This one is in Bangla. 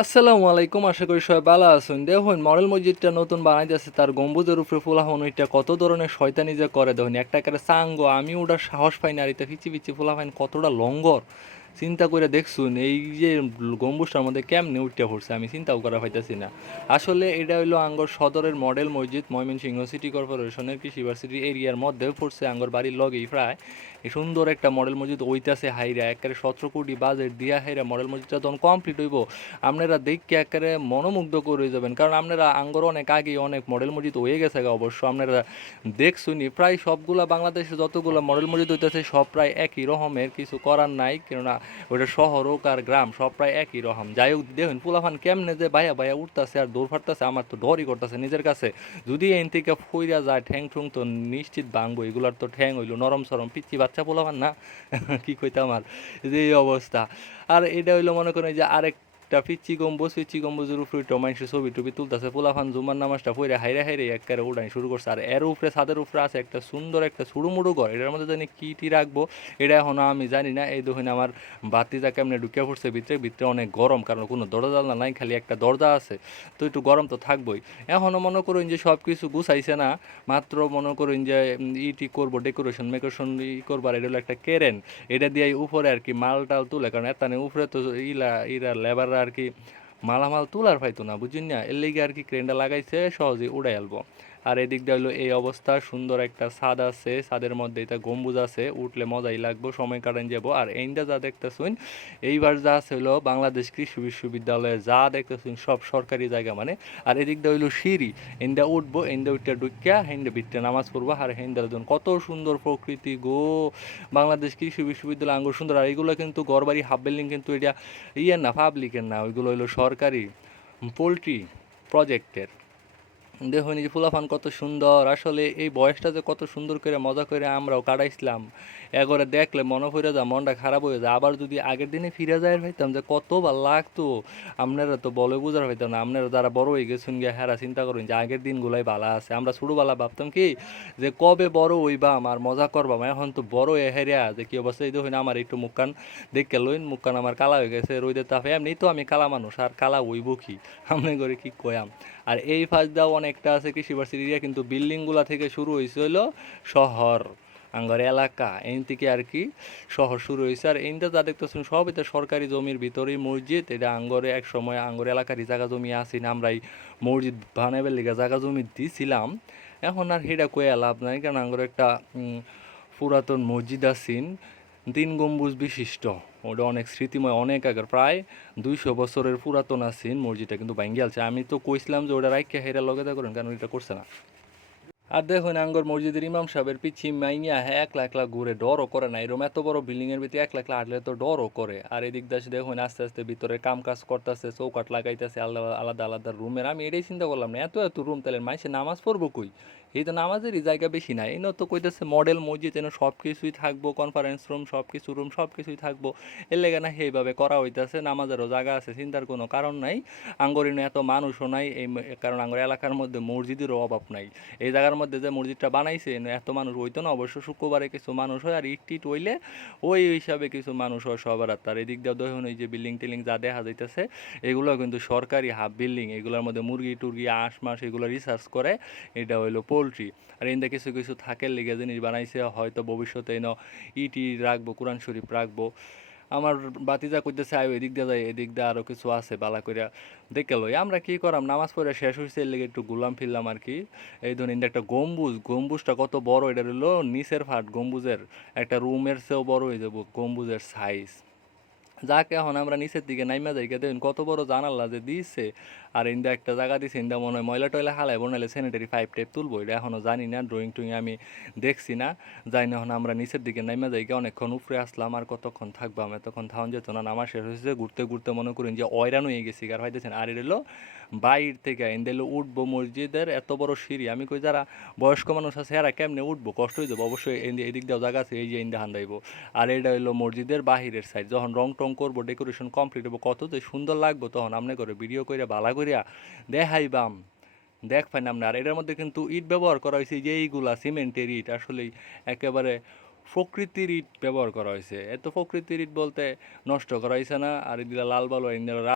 আসসালামু আলাইকুম, আশা করি সবাই ভালো আছেন। দেখুন মডেল মসজিদটা নতুন বানাইতেছে, তার গম্বুজের উপরে ফুলাফান ওইটা কত ধরনের শয়তানি যে করে। দেখুন একটা করে সাঙ্গ, আমি ওটার সাহস পাই না। আর এটা পিচি পিচি ফুলাফান কতটা লঙ্গর চিন্তা করে দেখছুন। এই যে গম্বুজটার মধ্যে কেমনে উঠতে পড়ছে আমি চিন্তাও করা পাইতেছি না। আসলে এটা হইলো আঙ্গর সদরের মডেল মসজিদ, ময়মনসিংহ সিটি কর্পোরেশনের কৃষি ইউনিভার্সিটি এরিয়ার মধ্যেও পড়ছে, আঙ্গর বাড়ির লগেই প্রায়। এই সুন্দর একটা মডেল মসজিদ ওইতাছে হাইরা, একেবারে 17 কোটি বাজেট দিয়া হাইরা মডেল মসজিদটা তখন কমপ্লিট হইব। আপনারা দেখে একেবারে মনোমুগ্ধ করে যাবেন, কারণ আপনারা আঙ্গর অনেক আগেই অনেক মডেল মসজিদ হয়ে গেছে অবশ্য। আপনারা দেখছুনি প্রায় সবগুলা বাংলাদেশে যতগুলো মডেল মসজিদ হইতেছে সব প্রায় একই রকমের, কিছু করার নাই। কেননা ওটা শহর হোক আর গ্রাম সব প্রায় একই রকম। যাই হোক দেখুন পোলাফান কেমনে যে ভাইয়া ভাইয়া উঠতেছে আর দৌড় ফাটতেছে, আমার তো ডরই করতেছে নিজের কাছে। যদি এন থেকে ফইরা যায় ঠ্যাং ঠুং তো নিশ্চিত ভাঙবো। এগুলার তো ঠ্যাং হইলো নরম সরম, পিচ্ছি বাচ্চা পোলাফান না। কি কইতাম আর, যে এই অবস্থা। আর এটা হইলো মনে করেন যে আরেক পিচ্চি গম্বুজের উপরে মানুষের ছবি টবি তুলতেছে, পোলাফান জুমার নামাজটা পড়ে হাইরে হাইরে একবারে উড়াই শুরু করছে। আর এর উপরে ছাদের উপরে আছে একটা সুন্দর একটা সুড়ুমুড়ু ঘর, এটার মধ্যে জানি কি টি রাখবো এটা এখনো আমি জানি না। এই দেখুন আমার বাতিটা কেমনে ঢুকে পড়ছে ভিতরে, ভিতরে অনেক গরম, কারণ কোনো দরজা জানলা নাই, খালি একটা দরজা আছে, তো একটু গরম তো থাকবোই। এখনও মনে করুন যে সব কিছু গুছাইছে না, মাত্র মনে করুন যে ইটি করবো, ডেকোরেশন মেকোরেশন করবার, এটা হলো একটা কেরেন। এটা দিয়ে উপরে আর কি মাল টাল তুলে, কারণ এত উপরে তো ইরা লেবাররা আর কি মালামাল তুলার পাইতো না, বুঝিন না, এর লেগে আর কি ক্রেনটা লাগাইছে সহজে উড়াই আলবো। আর এদিক দিয়ে হলো এই অবস্থা, সুন্দর একটা ছাদ আছে, ছাদের মধ্যে এটা গম্বুজ আছে, উঠলে মজাই লাগবো, সময় কাটান যাবো। আর এইটা যা দেখতেছুন এইবার যা আছে হলো বাংলাদেশ কৃষি বিশ্ববিদ্যালয়ে, যা দেখতেছুন সব সরকারি জায়গা মানে। আর এদিক দিয়ে হইলো সিঁড়ি, এন্ডা উঠবো, এন্ডা উঠতে ঢুকিয়া হেন্ডে ভিতরে নামাজ পড়বো। আর হেন্ডার দেখুন কত সুন্দর প্রকৃতি গো। বাংলাদেশ কৃষি বিশ্ববিদ্যালয় আঙ্গুর সুন্দর। আর এগুলো কিন্তু ঘরবাড়ি হাফ বিল্ডিং, কিন্তু এটা ইয়ে না, পাবলিকের না, ওইগুলো হইলো সরকারি পোলট্রি প্রজেক্টের। দেখুন এই যে ফুলাফান কত সুন্দর, আসলে এই বয়সটা যে কত সুন্দর করে মজা করে আমরাও কাটাইছিলাম, এগরে দেখলে মনে পড়ে যায়, মনটা খারাপ হয়ে যায়। আবার যদি আগের দিনে ফিরে যায় ভাইতাম যে কত ভালো লাগতো। আপনারা তো বলে বুঝার হইতাম না, আপনারা যারা বড় হয়ে গেছেন গিয়ে হ্যাঁ চিন্তা করুন যে আগের দিনগুলাই ভালো আছে। আমরা ছোটোবেলা ভাবতাম কি যে কবে বড় হইবাম আর মজা করবাম, এখন তো বড় হয়ে হেরিয়া যে কি অবস্থা। এই দেখুন আমার একটু মুখকান দেখে লইন, মুখকান আমার কালা হয়ে গেছে রোদের তাপে, এমনি তো আমি কালা মানুষ, আর কালা হইব কি, আমরা করে কি কয়াম। আর এই ফাঁস দাও অনেকটা আছে কৃষি ভার্সিটি এরিয়া, কিন্তু বিল্ডিংগুলা থেকে শুরু হয়েছে হলো শহর, আঙ্গর এলাকা এই থেকে আর কি শহর শুরু হয়েছে। আর এইটা যা দেখতেছেন সব এটা সরকারি জমির ভিতরেই মসজিদ। এটা আঙ্গরে এক সময় আঙ্গর এলাকারই জায়গা জমি আসি না, আমরা এই মসজিদ বানাইবার লিগে জায়গা জমি দিছিলাম। এখন আর সেটা কয়ে লাভ নাই, কারণ আঙ্গর একটা পুরাতন মসজিদ আছেন, 3 গম্বুজ বিশিষ্ট। ওটা অনেক স্মৃতিময়, অনেক আগের, প্রায় 200 বছরের পুরাতন আছেন মসজিদটা, কিন্তু ভাঙ্গি আছে। আমি তো কইছিলাম যে ওটা রাইখা হেরা লগে দা করেন, কারণ এটা করছে না। আর দেখুন আঙ্গর মসজিদের ইমাম সাহেবের পিছি মাইয়া হ্যাঁ একলা একলা ঘুরে, ডরও করে না। এরকম এত বড় বিল্ডিং এর ভিতরে একলা একলা হাঁটলে তো ডরও করে। আর এদিক দাস দেখুন আস্তে আস্তে ভিতরে কাম কাজ করতেছে, চৌকাট লাগাইতেছে আলাদা আলাদা আলাদা রুমের। আমি এটাই চিন্তা করলাম না, এত এত রুম তাহলে মাইসে নামাজ পড়বো কই? এই তো নামাজেরই জায়গা বেশি নাই, এই তো কইতেছে মডেল মসজিদ, যেন সব কিছুই থাকবো, কনফারেন্স রুম রুম সব কিছুই থাকবো। এর লেগে না সেইভাবে করা হইতেছে, নামাজেরও জায়গা আছে, চিন্তার কোনো কারণ নাই। আঙ্গরিনো এত মানুষও নাই এই কারণ আঙ্গর এলাকার মধ্যে মসজিদেরও অভাব নাই। এই জায়গার মধ্যে যে মসজিদটা বানাইছে এত মানুষ হইতো না, অবশ্য শুক্রবারে কিছু মানুষ হয়, আর ইট টিট হইলে ওই হিসাবে কিছু মানুষ হয় সবার। আর তার এদিক দিয়ে দেখুন এই যে বিল্ডিং টিল্ডিং যা দেখা যাইতেছে এগুলো কিন্তু সরকারি হাফ বিল্ডিং, এগুলোর মধ্যে মুরগি টুরগি আঁশ মাস এগুলো রিসার্চ করে, এটা হইলো পোলট্রি। আর এনতে কিছু কিছু থাকের লিগে জিনিস বানাইছে, হয়তো ভবিষ্যতে এনে ইটি রাখবো, কোরআন শরীফ রাখবো। আমার বাতিজা কইতেছে আয় এদিক দিয়ে যায়, এদিক দিয়ে আরো কিছু আছে বালা কইরা দেখে লই। আমরা কি করাম, নামাজ পড়ে শেষ হয়েছে এর লেগে একটু গুলাম ফিরলাম আর কি। এই ধরুন একটা গম্বুজ, গম্বুজটা কত বড়, এটা হলো নিচের ফাট গম্বুজের, একটা রুমের চেয়েও বড় হয়ে যাবো গম্বুজের সাইজ। যাকে এখন আমরা নিচের দিকে নাইমা যাই দেখুন কত বড় জানালা যে দিচ্ছে। আর ইন্দা একটা জায়গা দিছে, ইন্দা মনে হয় ময়লা টয়লা হালাই বনাইলে স্যানিটারি পাইপ টাইপ তুলবো, এটা এখনো জানি না, ড্রয়িং টুইং আমি দেখছি না। যাই না, এখন আমরা নিচের দিকে নাইমা যাই, অনেকক্ষণ উপরে আসলাম, আর কতক্ষণ থাকবো, আমি তখন থাউন যেত না, নামা শেষ হয়েছে, ঘুরতে ঘুরতে মনে করেন যে অয়রান হয়ে গেছি আর ভাইতেছেন। আর এটা হলো বাইর থেকে এন্দেলো উঠবো মসজিদের এত বড় সিঁড়ি, আমি কই যারা বয়স্ক মানুষ আছে এরা কেমনে উঠবো, কষ্ট হয়ে যাবো অবশ্যই। এদিক দিয়েও জায়গা আছে, এই যে ইন্দা হান্দাইবো। আর এটা হইলো মসজিদের বাহিরের সাইড, যখন রং টং করবো ডেকোরেশন কমপ্লিট হবো কত যে সুন্দর লাগবো, তখন আপনি করে ভিডিও করে বালা করিয়া দেখাইবাম, দেখ পাই না আপনি। আর এটার মধ্যে কিন্তু ইট ব্যবহার করা হয়েছে, যে এইগুলা সিমেন্টের ইট, আসলেই একেবারে প্রকৃতির ইট ব্যবহার করা হয়েছে। এত প্রকৃতির ইট বলতে নষ্ট করা হয়েছে না। আর এগুলা লাল বালু